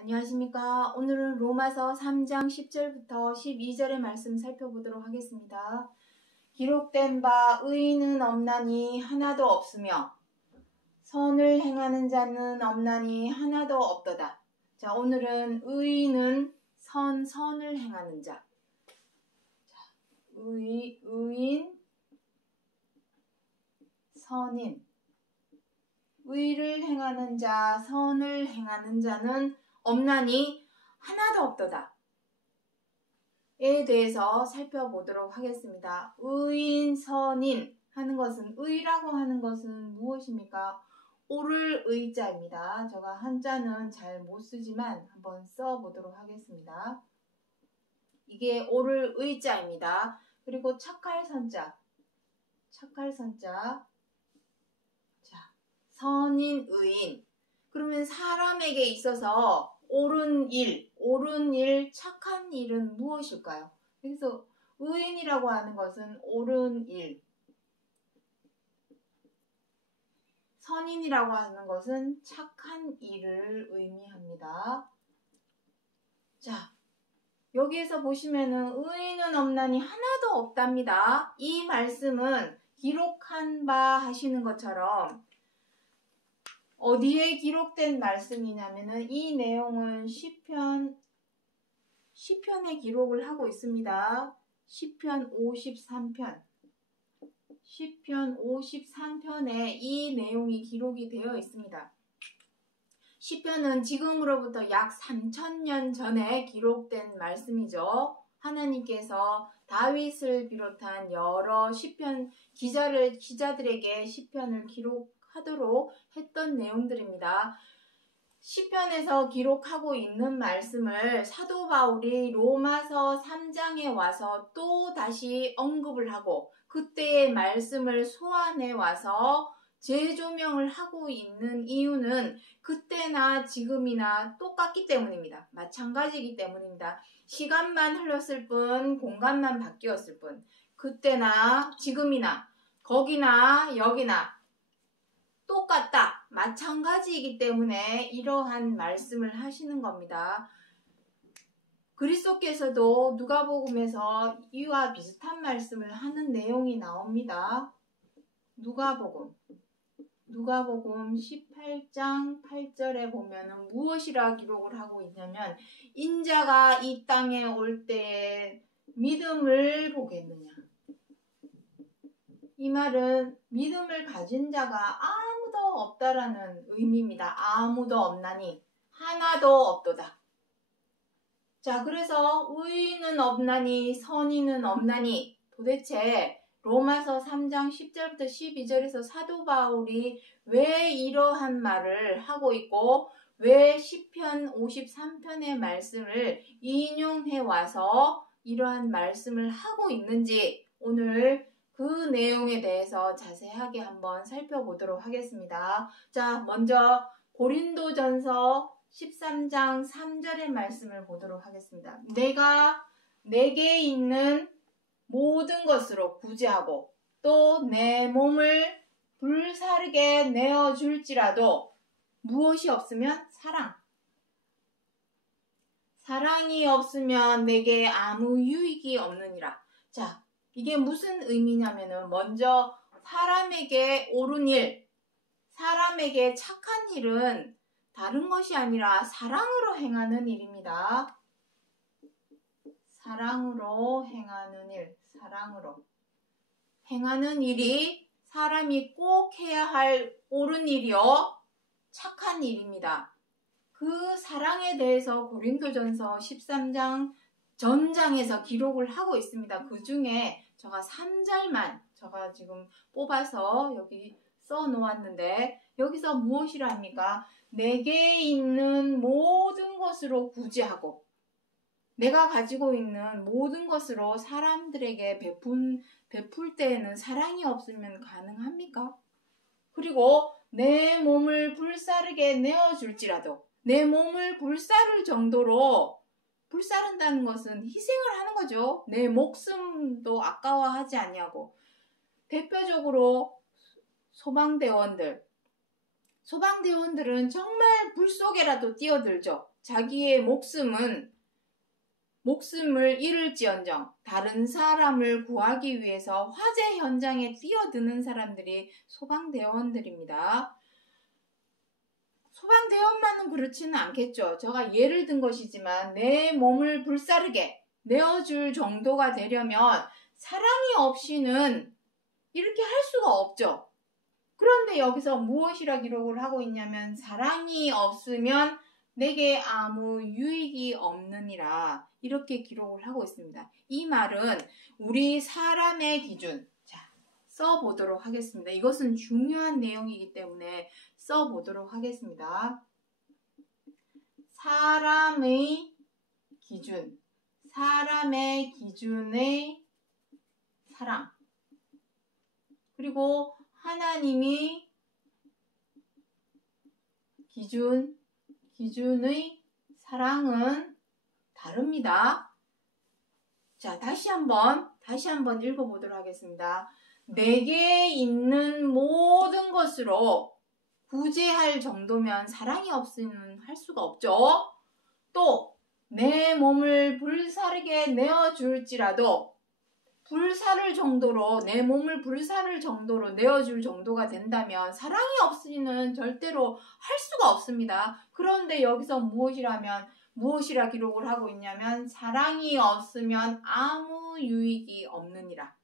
안녕하십니까. 오늘은 로마서 3장 10절부터 12절의 말씀 살펴보도록 하겠습니다. 기록된 바 의인은 없나니 하나도 없으며 선을 행하는 자는 없나니 하나도 없도다. 자, 오늘은 의인은 선을 행하는 자. 의인, 선인. 의를 행하는 자, 선을 행하는 자는 없나니 하나도 없도다. 에 대해서 살펴보도록 하겠습니다. 의인, 선인 하는 것은, 의라고 하는 것은 무엇입니까? 옳을 의자입니다. 제가 한자는 잘 못 쓰지만 한번 써보도록 하겠습니다. 이게 옳을 의자입니다. 그리고 착할 선자. 자, 선인, 의인. 그러면 사람에게 있어서 옳은 일, 착한 일은 무엇일까요? 그래서 의인이라고 하는 것은 옳은 일, 선인이라고 하는 것은 착한 일을 의미합니다. 자, 여기에서 보시면은 의인은 없나니 하나도 없답니다. 이 말씀은 기록한 바 하시는 것처럼 어디에 기록된 말씀이냐면은 이 내용은 시편에 기록을 하고 있습니다. 시편 53편에 이 내용이 기록이 되어 있습니다. 시편은 지금으로부터 약 3000년 전에 기록된 말씀이죠. 하나님께서 다윗을 비롯한 여러 시편 기자들에게 시편을 기록하도록 했던 내용들입니다. 시편에서 기록하고 있는 말씀을 사도 바울이 로마서 3장에 와서 또 다시 언급을 하고 그때의 말씀을 소환해 와서 재조명을 하고 있는 이유는 그때나 지금이나 똑같기 때문입니다. 마찬가지이기 때문입니다. 시간만 흘렀을 뿐, 공간만 바뀌었을 뿐, 그때나 지금이나 거기나 여기나 똑같다. 마찬가지이기 때문에 이러한 말씀을 하시는 겁니다. 그리스도께서도 누가복음에서 이와 비슷한 말씀을 하는 내용이 나옵니다. 누가복음 18장 8절에 보면은 무엇이라 기록을 하고 있냐면 인자가 이 땅에 올 때에 믿음을 보겠느냐. 이 말은 믿음을 가진 자가 아무도 없다라는 의미입니다. 아무도 없나니 하나도 없도다. 자, 그래서 의인은 없나니 선인은 없나니 도대체 로마서 3장 10절부터 12절에서 사도 바울이 왜 이러한 말을 하고 있고 왜 시편 53편의 말씀을 인용해 와서 이러한 말씀을 하고 있는지 오늘 그 내용에 대해서 자세하게 한번 살펴보도록 하겠습니다. 자, 먼저 고린도전서 13장 3절의 말씀을 보도록 하겠습니다. 내가 내게 있는 모든 것으로 구제하고 또 내 몸을 불사르게 내어줄지라도 무엇이 없으면 사랑이 없으면 내게 아무 유익이 없느니라. 자, 이게 무슨 의미냐면은 먼저 사람에게 옳은 일, 사람에게 착한 일은 다른 것이 아니라 사랑으로 행하는 일입니다. 사랑으로 행하는 일이 사람이 꼭 해야 할 옳은 일이요 착한 일입니다. 그 사랑에 대해서 고린도전서 13장 전장에서 기록을 하고 있습니다. 그 중에 제가 3절만 제가 지금 뽑아서 여기 써놓았는데 여기서 무엇이라 합니까? 내게 있는 모든 것으로 구제하고 내가 가지고 있는 모든 것으로 사람들에게 베풀 때에는 사랑이 없으면 가능합니까? 그리고 내 몸을 불사르게 내어줄지라도 내 몸을 불사를 정도로 불사른다는 것은 희생을 하는 거죠. 내 목숨도 아까워하지 아니하고 대표적으로 소방대원들은 정말 불 속에라도 뛰어들죠. 자기의 목숨을 잃을지언정 다른 사람을 구하기 위해서 화재 현장에 뛰어드는 사람들이 소방대원들입니다. 소방대원만은 그렇지는 않겠죠. 제가 예를 든 것이지만 내 몸을 불사르게 내어줄 정도가 되려면 사랑이 없이는 이렇게 할 수가 없죠. 그런데 여기서 무엇이라 기록을 하고 있냐면 사랑이 없으면 내게 아무 유익이 없느니라 이렇게 기록을 하고 있습니다. 이 말은 우리 사람의 기준, 자, 써보도록 하겠습니다. 이것은 중요한 내용이기 때문에 써보도록 하겠습니다. 사람의 기준의 사랑, 그리고 하나님이 기준의 사랑은 다릅니다. 자, 다시 한번 읽어보도록 하겠습니다. 내게 있는 모든 것으로 구제할 정도면 사랑이 없으면 할 수가 없죠. 또 내 몸을 불사르게 내어줄지라도 내 몸을 불사를 정도로 내어줄 정도가 된다면 사랑이 없이는 절대로 할 수가 없습니다. 그런데 여기서 무엇이라 기록을 하고 있냐면 사랑이 없으면 아무 유익이 없느니라.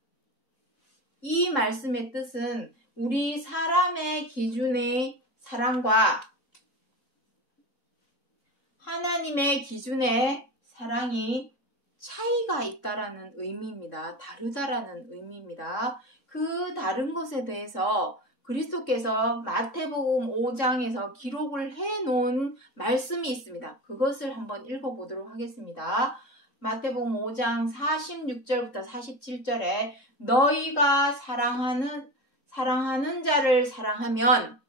이 말씀의 뜻은 우리 사람의 기준의 사랑과 하나님의 기준의 사랑이 차이가 있다라는 의미입니다. 다르다라는 의미입니다. 그 다른 것에 대해서 그리스도께서 마태복음 5장에서 기록을 해놓은 말씀이 있습니다. 그것을 한번 읽어보도록 하겠습니다. 마태복음 5장 46절부터 47절에 너희가 사랑하는 자를 사랑하면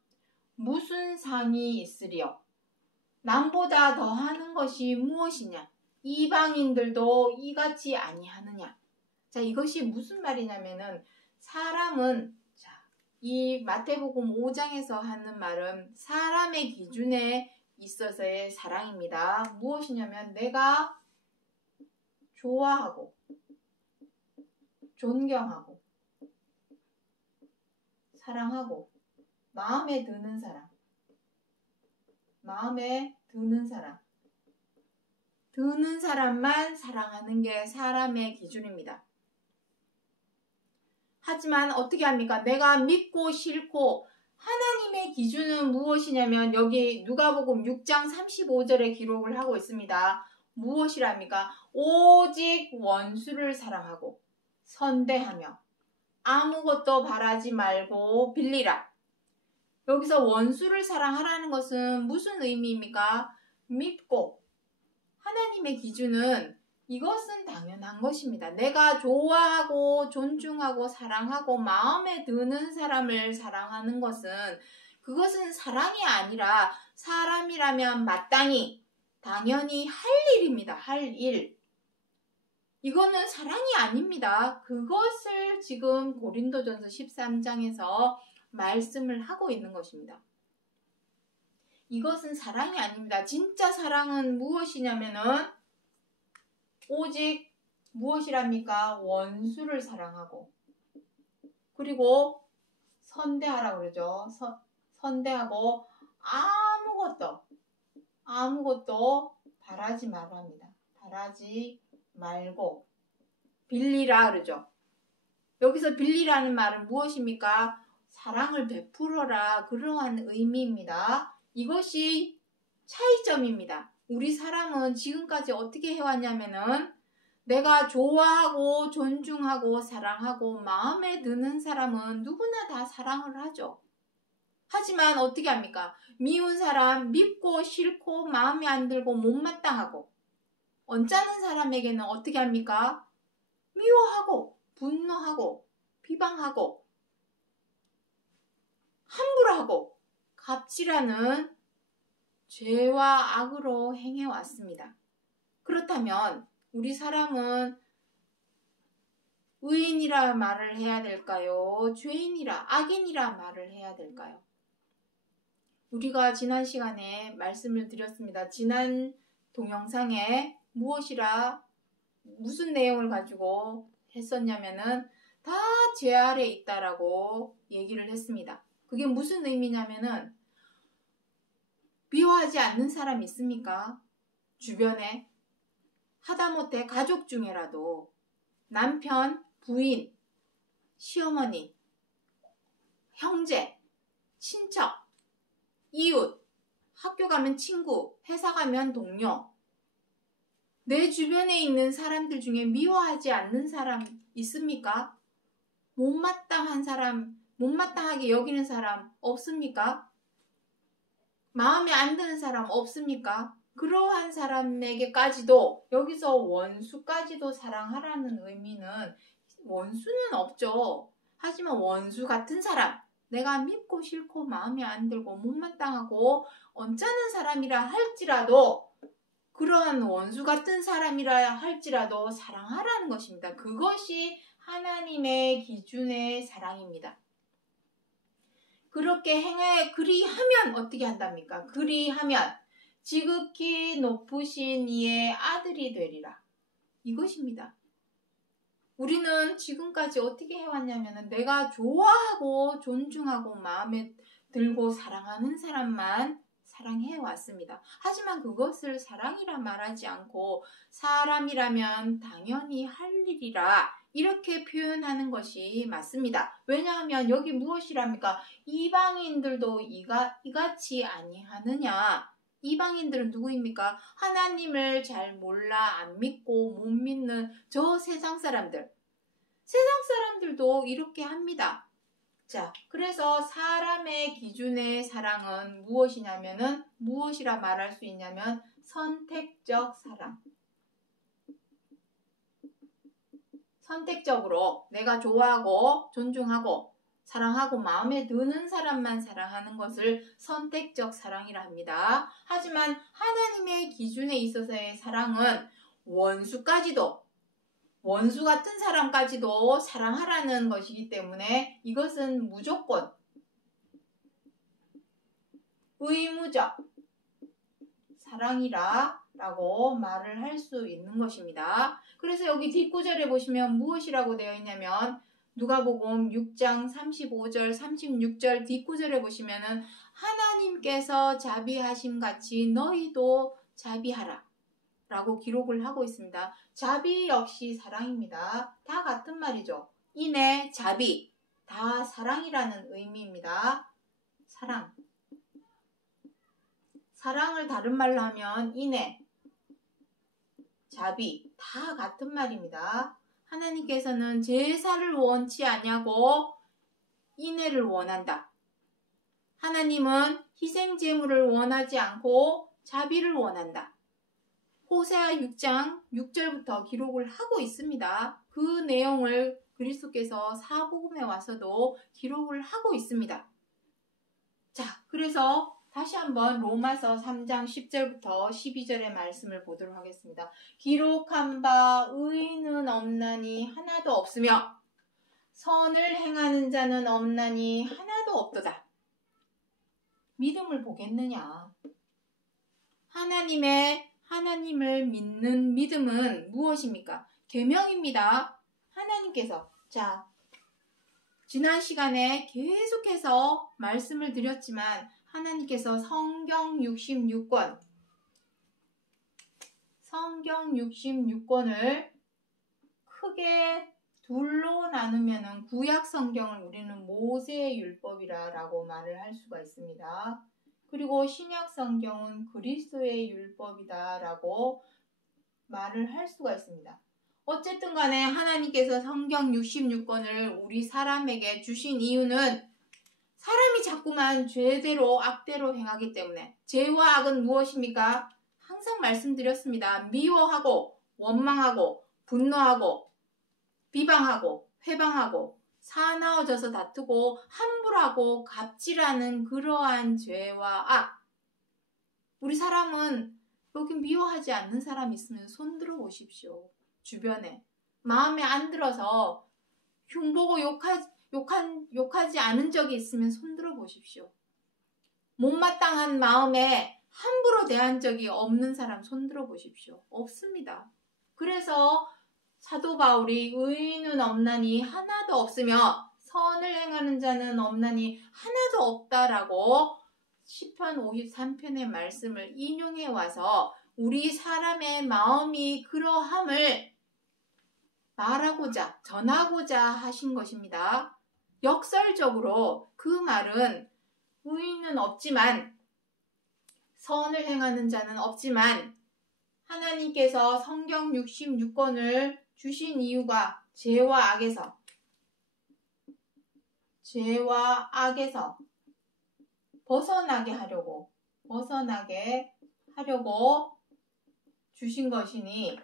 무슨 상이 있으리요? 남보다 더하는 것이 무엇이냐? 이방인들도 이같이 아니하느냐? 자, 이것이 무슨 말이냐면은 사람은 이 마태복음 5장에서 하는 말은 사람의 기준에 있어서의 사랑입니다. 무엇이냐면 내가 좋아하고 존경하고 사랑하고 마음에 드는 사람만 사랑하는 게 사람의 기준입니다. 하지만 어떻게 합니까? 내가 믿고 싫고 하나님의 기준은 무엇이냐면 여기 누가복음 6장 35절에 기록을 하고 있습니다. 무엇이랍니까? 오직 원수를 사랑하고 선대하며 아무것도 바라지 말고 빌리라. 여기서 원수를 사랑하라는 것은 무슨 의미입니까? 믿고 하나님의 기준은 이것은 당연한 것입니다. 내가 좋아하고 존중하고 사랑하고 마음에 드는 사람을 사랑하는 그것은 사랑이 아니라 사람이라면 당연히 할 일입니다. 할 일. 이거는 사랑이 아닙니다. 그것을 지금 고린도전서 13장에서 말씀을 하고 있는 것입니다. 이것은 사랑이 아닙니다. 진짜 사랑은 무엇이냐면은 오직 무엇이랍니까? 원수를 사랑하고 그리고 선대하라고 그러죠. 선대하고 아무것도 바라지 말랍니다. 바라지 말고 빌리라 그러죠. 여기서 빌리라는 말은 무엇입니까? 사랑을 베풀어라 그러한 의미입니다. 이것이 차이점입니다. 우리 사람은 지금까지 어떻게 해왔냐면은 내가 좋아하고 존중하고 사랑하고 마음에 드는 사람은 누구나 다 사랑을 하죠. 하지만 어떻게 합니까? 미운 사람, 밉고 싫고 마음에 안 들고 못마땅하고 언짢은 사람에게는 어떻게 합니까? 미워하고 분노하고 비방하고 함부로 하고 갑질하는 죄와 악으로 행해왔습니다. 그렇다면 우리 사람은 의인이라 말을 해야 될까요? 죄인이라, 악인이라 말을 해야 될까요? 우리가 지난 시간에 말씀을 드렸습니다. 지난 동영상에 무슨 내용을 가지고 했었냐면은 다 죄 아래 있다라고 얘기를 했습니다. 그게 무슨 의미냐면은 미워하지 않는 사람 있습니까? 주변에 하다못해 가족 중에라도 남편, 부인, 시어머니, 형제, 친척, 이웃, 학교 가면 친구, 회사 가면 동료, 내 주변에 있는 사람들 중에 미워하지 않는 사람 있습니까? 못마땅한 사람, 못마땅하게 여기는 사람 없습니까? 마음에 안 드는 사람 없습니까? 그러한 사람에게까지도, 여기서 원수까지도 사랑하라는 의미는 원수는 없죠. 하지만 원수 같은 사람, 내가 믿고 싫고 마음에 안 들고 못마땅하고 언짢은 사람이라 할지라도, 그러한 원수 같은 사람이라 할지라도 사랑하라는 것입니다. 그것이 하나님의 기준의 사랑입니다. 그렇게 그리하면 어떻게 한답니까? 그리하면 지극히 높으신 이의 아들이 되리라. 이것입니다. 우리는 지금까지 어떻게 해왔냐면 내가 좋아하고 존중하고 마음에 들고 사랑하는 사람만 사랑해왔습니다. 하지만 그것을 사랑이라 말하지 않고 사람이라면 당연히 할 일이라 이렇게 표현하는 것이 맞습니다. 왜냐하면 여기 무엇이랍니까? 이방인들도 이같이 아니하느냐? 이방인들은 누구입니까? 하나님을 잘 몰라 안 믿고 못 믿는 저 세상 사람들. 세상 사람들도 이렇게 합니다. 자, 그래서 사람의 기준의 사랑은 무엇이냐면은 무엇이라 말할 수 있냐면 선택적 사랑. 선택적으로 내가 좋아하고 존중하고 사랑하고 마음에 드는 사람만 사랑하는 것을 선택적 사랑이라 합니다. 하지만 하나님의 기준에 있어서의 사랑은 원수 같은 사람까지도 사랑하라는 것이기 때문에 이것은 무조건 의무적 사랑이라고 말을 할 수 있는 것입니다. 그래서 여기 뒷구절에 보시면 무엇이라고 되어 있냐면 누가복음 6장 35절 36절 뒷구절에 보시면은 하나님께서 자비하심 같이 너희도 자비하라 라고 기록을 하고 있습니다. 자비 역시 사랑입니다. 다 같은 말이죠. 인애, 자비 다 사랑이라는 의미입니다. 사랑을 다른 말로 하면 인애, 자비 다 같은 말입니다. 하나님께서는 제사를 원치 아니하고 인애를 원한다. 하나님은 희생 제물을 원하지 않고 자비를 원한다. 호세아 6장 6절부터 기록을 하고 있습니다. 그 내용을 그리스도께서 사복음에 와서도 기록을 하고 있습니다. 자, 그래서 다시 한번 로마서 3장 10절부터 12절의 말씀을 보도록 하겠습니다. 기록한 바 의인은 없나니 하나도 없으며 선을 행하는 자는 없나니 하나도 없도다. 믿음을 보겠느냐? 하나님을 믿는 믿음은 무엇입니까? 계명입니다. 하나님께서 지난 시간에 계속해서 말씀을 드렸지만 하나님께서 성경 66권을 크게 둘로 나누면은 구약 성경을 우리는 모세의 율법이라고 말을 할 수가 있습니다. 그리고 신약 성경은 그리스도의 율법이다라고 말을 할 수가 있습니다. 어쨌든 간에 하나님께서 성경 66권을 우리 사람에게 주신 이유는 사람이 자꾸만 죄대로 악대로 행하기 때문에. 죄와 악은 무엇입니까? 항상 말씀드렸습니다. 미워하고 원망하고 분노하고 비방하고 회방하고 사나워져서 다투고 함부로하고 갑질하는 그러한 죄와 악. 우리 사람은 여기 미워하지 않는 사람 있으면 손들어 보십시오. 주변에 마음에 안 들어서 흉보고 욕하지 않은 적이 있으면 손들어 보십시오. 못마땅한 마음에 함부로 대한 적이 없는 사람 손들어 보십시오. 없습니다. 그래서 사도 바울이 의인은 없나니 하나도 없으며 선을 행하는 자는 없나니 하나도 없다라고 시편 53편의 말씀을 인용해 와서 우리 사람의 마음이 그러함을 말하고자, 전하고자 하신 것입니다. 역설적으로 그 말은 의인은 없지만, 선을 행하는 자는 없지만, 하나님께서 성경 66권을 주신 이유가 죄와 악에서 벗어나게 하려고 주신 것이니,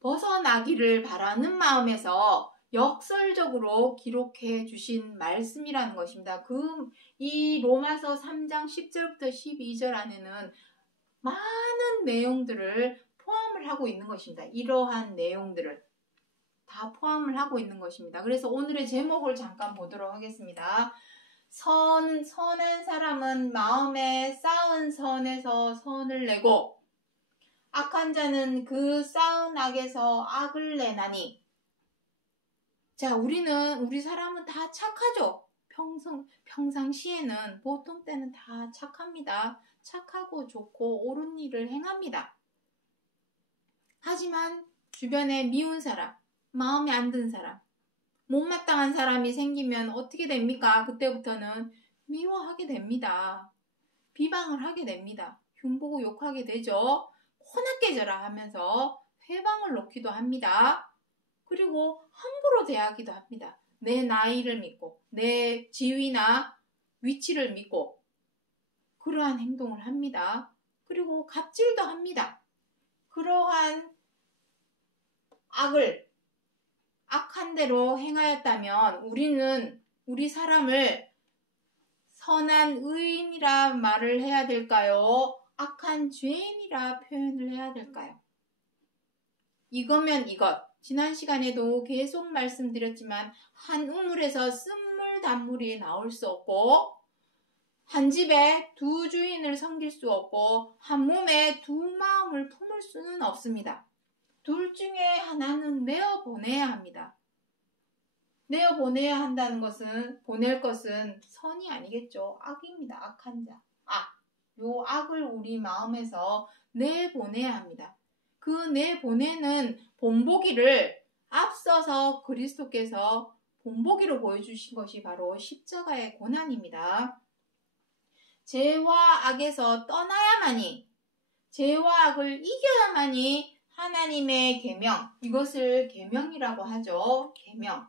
벗어나기를 바라는 마음에서 역설적으로 기록해 주신 말씀이라는 것입니다. 이 로마서 3장 10절부터 12절 안에는 많은 내용들을 포함을 하고 있는 것입니다. 이러한 내용들을 다 포함을 하고 있는 것입니다. 그래서 오늘의 제목을 잠깐 보도록 하겠습니다. 선한 사람은 마음에 쌓은 선에서 선을 내고 악한 자는 그 쌓은 악에서 악을 내나니. 자, 우리 사람은 다 착하죠. 평상시에는 보통 때는 다 착합니다. 착하고 좋고 옳은 일을 행합니다. 하지만 주변에 미운 사람, 마음에 안 든 사람, 못마땅한 사람이 생기면 어떻게 됩니까? 그때부터는 미워하게 됩니다. 비방을 하게 됩니다. 흉보고 욕하게 되죠. 코나깨져라 하면서 회방을 놓기도 합니다. 그리고 함부로 대하기도 합니다. 내 나이를 믿고 내 지위나 위치를 믿고 그러한 행동을 합니다. 그리고 갑질도 합니다. 그러한 악한 대로 행하였다면 우리 사람을 선한 의인이라 말을 해야 될까요? 악한 죄인이라 표현을 해야 될까요? 이거면 이것. 지난 시간에도 계속 말씀드렸지만 한 우물에서 쓴물 단물이 나올 수 없고, 한 집에 두 주인을 섬길 수 없고, 한 몸에 두 마음을 품을 수는 없습니다. 둘 중에 하나는 내어보내야 합니다. 내어보내야 한다는 것은, 보낼 것은 선이 아니겠죠. 악입니다. 악한 자. 요 악을 우리 마음에서 내보내야 합니다. 그 내보내는 본보기를 앞서서 그리스도께서 본보기로 보여주신 것이 바로 십자가의 고난입니다. 죄와 악에서 떠나야만이, 죄와 악을 이겨야만이 하나님의 계명, 이것을 계명이라고 하죠. 계명.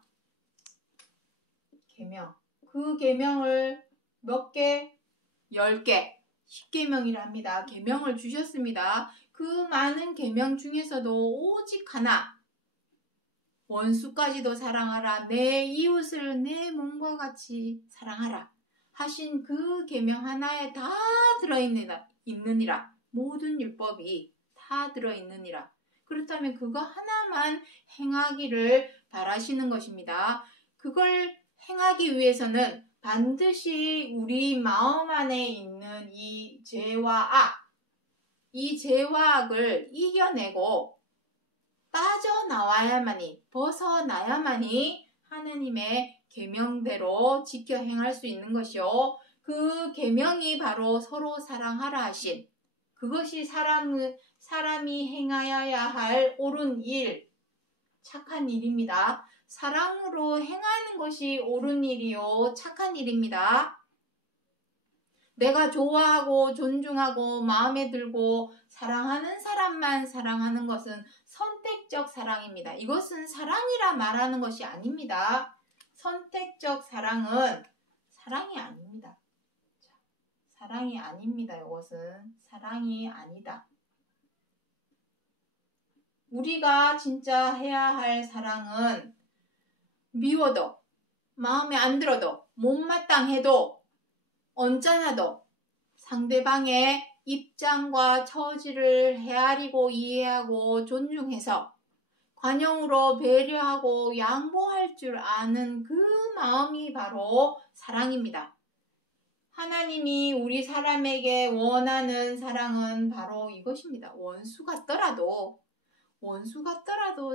그 계명을 몇 개? 10개. 10계명이라 합니다. 계명을 주셨습니다. 그 많은 계명 중에서도 오직 하나, 원수까지도 사랑하라, 내 이웃을 내 몸과 같이 사랑하라 하신 그 계명 하나에 다 들어있느니라. 모든 율법이 다 들어있느니라. 그렇다면 그거 하나만 행하기를 바라시는 것입니다. 그걸 행하기 위해서는 반드시 우리 마음 안에 있는 이 죄와 악을 이겨내고 빠져나와야만이, 벗어나야만이 하나님의 계명대로 지켜 행할 수 있는 것이요. 그 계명이 바로 서로 사랑하라 하신, 그것이 사람이 행하여야 할 옳은 일, 착한 일입니다. 사랑으로 행하는 것이 옳은 일이요, 착한 일입니다. 내가 좋아하고 존중하고 마음에 들고 사랑하는 사람만 사랑하는 것은 선택적 사랑입니다. 이것은 사랑이라 말하는 것이 아닙니다. 선택적 사랑은 사랑이 아닙니다. 사랑이 아닙니다. 이것은 사랑이 아니다. 우리가 진짜 해야 할 사랑은 미워도, 마음에 안 들어도, 못마땅해도, 언짢아도 상대방의 입장과 처지를 헤아리고 이해하고 존중해서 관용으로 배려하고 양보할 줄 아는 그 마음이 바로 사랑입니다. 하나님이 우리 사람에게 원하는 사랑은 바로 이것입니다. 원수 같더라도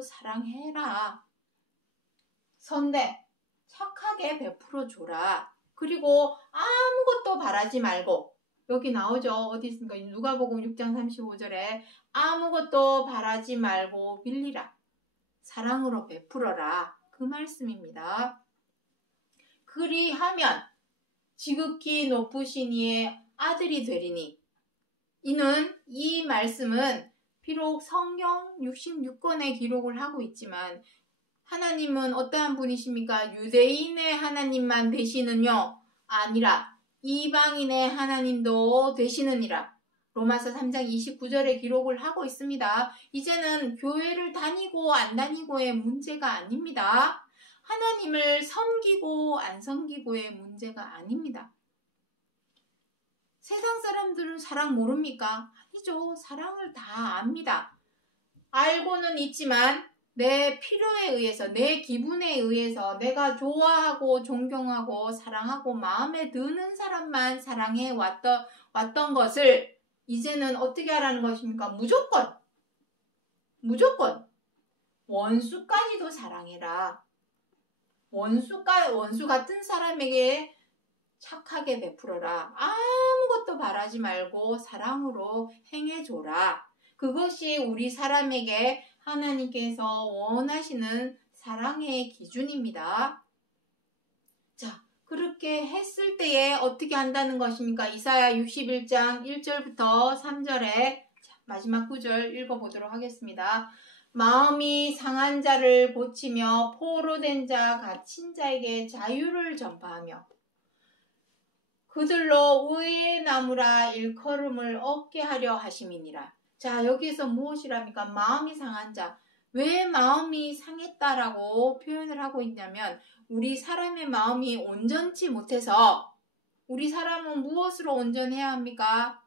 사랑해라. 선대, 착하게 베풀어 줘라. 그리고 아무것도 바라지 말고, 여기 나오죠. 어디 있습니까? 누가복음 6장 35절에 아무것도 바라지 말고 빌리라. 사랑으로 베풀어라. 그 말씀입니다. 그리하면 지극히 높으신 이의 아들이 되리니. 이 말씀은 비록 성경 66권에 기록을 하고 있지만 하나님은 어떠한 분이십니까? 유대인의 하나님만 되시느뇨? 아니라 이방인의 하나님도 되시느니라. 로마서 3장 29절에 기록을 하고 있습니다. 이제는 교회를 다니고 안 다니고의 문제가 아닙니다. 하나님을 섬기고 안 섬기고의 문제가 아닙니다. 세상 사람들은 사랑 모릅니까? 아니죠. 사랑을 다 압니다. 알고는 있지만 내 필요에 의해서, 내 기분에 의해서 내가 좋아하고 존경하고 사랑하고 마음에 드는 사람만 사랑해 왔던 것을 이제는 어떻게 하라는 것입니까? 무조건 원수까지도 사랑해라. 원수 같은 사람에게 착하게 베풀어라. 아무것도 바라지 말고 사랑으로 행해줘라. 그것이 우리 사람에게 하나님께서 원하시는 사랑의 기준입니다. 자, 그렇게 했을 때에 어떻게 한다는 것입니까? 이사야 61장 1절부터 3절에 마지막 구절 읽어보도록 하겠습니다. 마음이 상한 자를 고치며 포로된 자 갇힌 자에게 자유를 전파하며 그들로 의의 나무라 일컬음을 얻게 하려 하심이니라. 자, 여기서 무엇이랍니까? 마음이 상한 자. 왜 마음이 상했다라고 표현을 하고 있냐면 우리 사람의 마음이 온전치 못해서 우리 사람은 무엇으로 온전해야 합니까?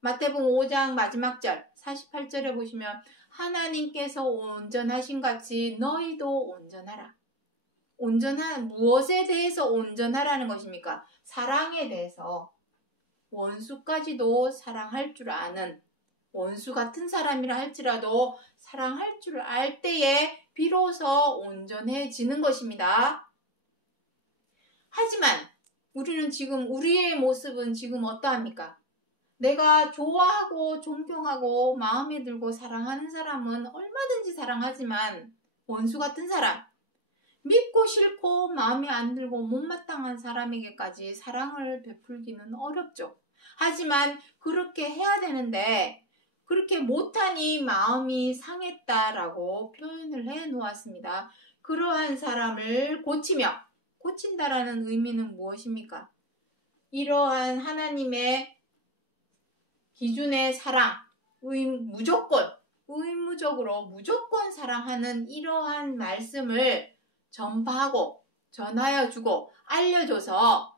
마태복음 5장 마지막 절 48절에 보시면 하나님께서 온전하신 같이 너희도 온전하라. 무엇에 대해서 온전하라는 것입니까? 사랑에 대해서. 원수까지도 사랑할 줄 아는, 원수 같은 사람이라 할지라도 사랑할 줄 알 때에 비로소 온전해지는 것입니다. 하지만 우리의 모습은 지금 어떠합니까? 내가 좋아하고 존경하고 마음에 들고 사랑하는 사람은 얼마든지 사랑하지만 원수 같은 사람, 믿고 싫고 마음에 안 들고 못마땅한 사람에게까지 사랑을 베풀기는 어렵죠. 하지만 그렇게 해야 되는데 그렇게 못하니 마음이 상했다라고 표현을 해 놓았습니다. 그러한 사람을 고친다라는 의미는 무엇입니까? 이러한 하나님의 기준의 사랑, 의무적으로 무조건 사랑하는 이러한 말씀을 전파하고 전하여 주고 알려줘서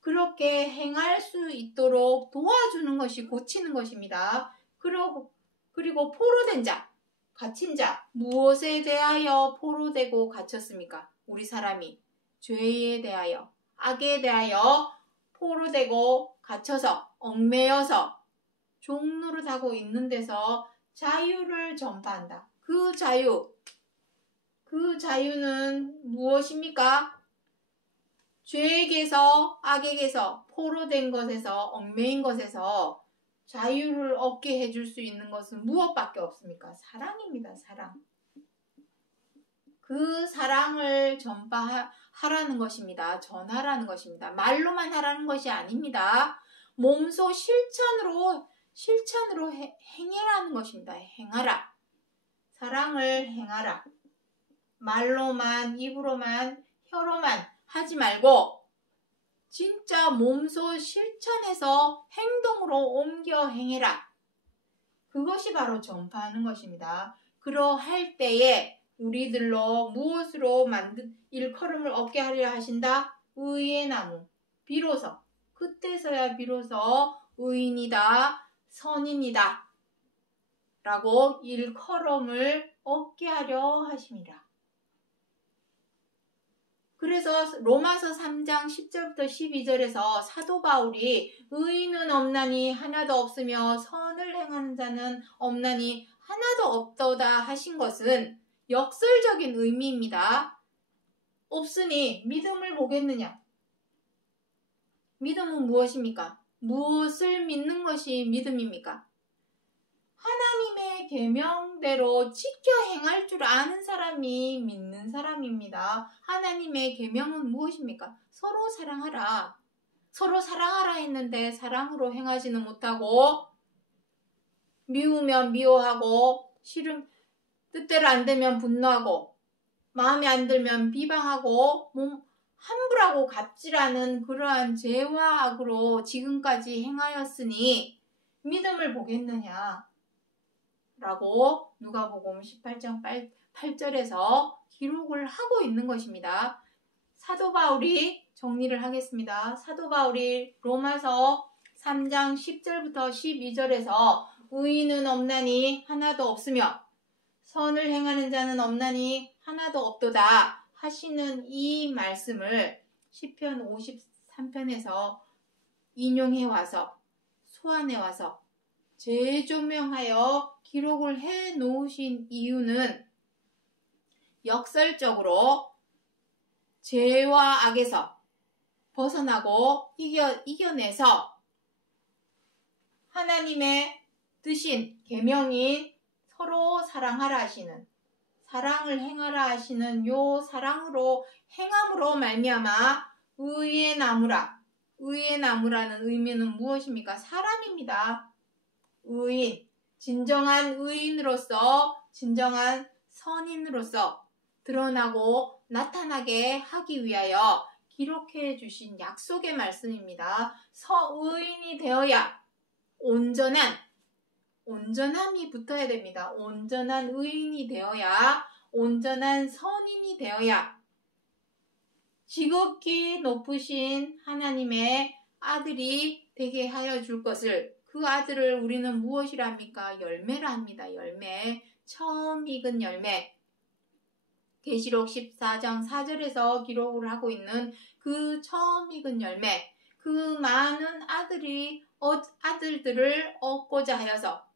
그렇게 행할 수 있도록 도와주는 것이 고치는 것입니다. 그리고 포로된 자, 갇힌 자, 무엇에 대하여 포로되고 갇혔습니까? 우리 사람이 죄에 대하여, 악에 대하여 포로되고 갇혀서 얽매여서 종노릇하고 있는 데서 자유를 전파한다. 그 자유는 무엇입니까? 죄에게서, 악에게서, 포로된 것에서, 얽매인 것에서 자유를 얻게 해줄 수 있는 것은 무엇밖에 없습니까? 사랑입니다. 사랑. 그 사랑을 전파하라는 것입니다. 전하라는 것입니다. 말로만 하라는 것이 아닙니다. 몸소 실천으로 행해라는 것입니다. 행하라. 사랑을 행하라. 말로만, 입으로만, 혀로만 하지 말고 진짜 몸소 실천해서 행동으로 옮겨 행해라. 그것이 바로 전파하는 것입니다. 그러할 때에 우리들로 무엇으로 일컬음을 얻게 하려 하신다? 의의 나무. 비로소 그때서야 비로소 의인이다, 선인이다 라고 일컬음을 얻게 하려 하심이라. 그래서 로마서 3장 10절부터 12절에서 사도 바울이 의인은 없나니 하나도 없으며 선을 행하는 자는 없나니 하나도 없도다 하신 것은 역설적인 의미입니다. 없으니 믿음을 보겠느냐? 믿음은 무엇입니까? 무엇을 믿는 것이 믿음입니까? 하나님의 계명대로 지켜 행할 줄 아는 사람이 믿는 사람입니다. 하나님의 계명은 무엇입니까? 서로 사랑하라. 서로 사랑하라 했는데 사랑으로 행하지는 못하고 미우면 미워하고 싫음 뜻대로 안 되면 분노하고 마음에 안 들면 비방하고 함부라고 갑질하는 그러한 죄와 악으로 지금까지 행하였으니 믿음을 보겠느냐? 라고 누가복음 18장 8절에서 기록을 하고 있는 것입니다. 사도 바울이 정리를 하겠습니다. 사도 바울이 로마서 3장 10절부터 12절에서 의인은 없나니 하나도 없으며 선을 행하는 자는 없나니 하나도 없도다 하시는 이 말씀을 시편 53편에서 인용해 와서 소환해 와서 재조명하여 기록을 해 놓으신 이유는 역설적으로 죄와 악에서 벗어나고 이겨내서 하나님의 뜻인 계명인 서로 사랑하라 하시는 사랑을 행하라 하시는 요 사랑으로 행함으로 말미암아 의의 나무라. 의의 나무라는 의미는 무엇입니까? 사람입니다. 의인, 진정한 의인으로서 진정한 선인으로서 드러나고 나타나게 하기 위하여 기록해 주신 약속의 말씀입니다. 의인이 되어야 온전함이 붙어야 됩니다. 온전한 의인이 되어야 온전한 선인이 되어야 지극히 높으신 하나님의 아들이 되게 하여 줄 것을 그 아들을 우리는 무엇이라 합니까? 열매라 합니다. 열매. 처음 익은 열매. 계시록 14장 4절에서 기록을 하고 있는 그 처음 익은 열매. 그 많은 아들들을 얻고자 하여서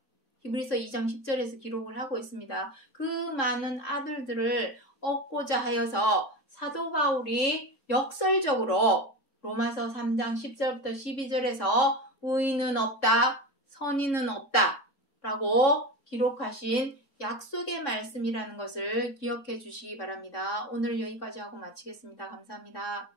히브리서 2장 10절에서 기록을 하고 있습니다. 그 많은 아들들을 얻고자 하여서 사도 바울이 역설적으로 로마서 3장 10절부터 12절에서 의인은 없다, 선인은 없다 라고 기록하신 약속의 말씀이라는 것을 기억해 주시기 바랍니다. 오늘 여기까지 하고 마치겠습니다. 감사합니다.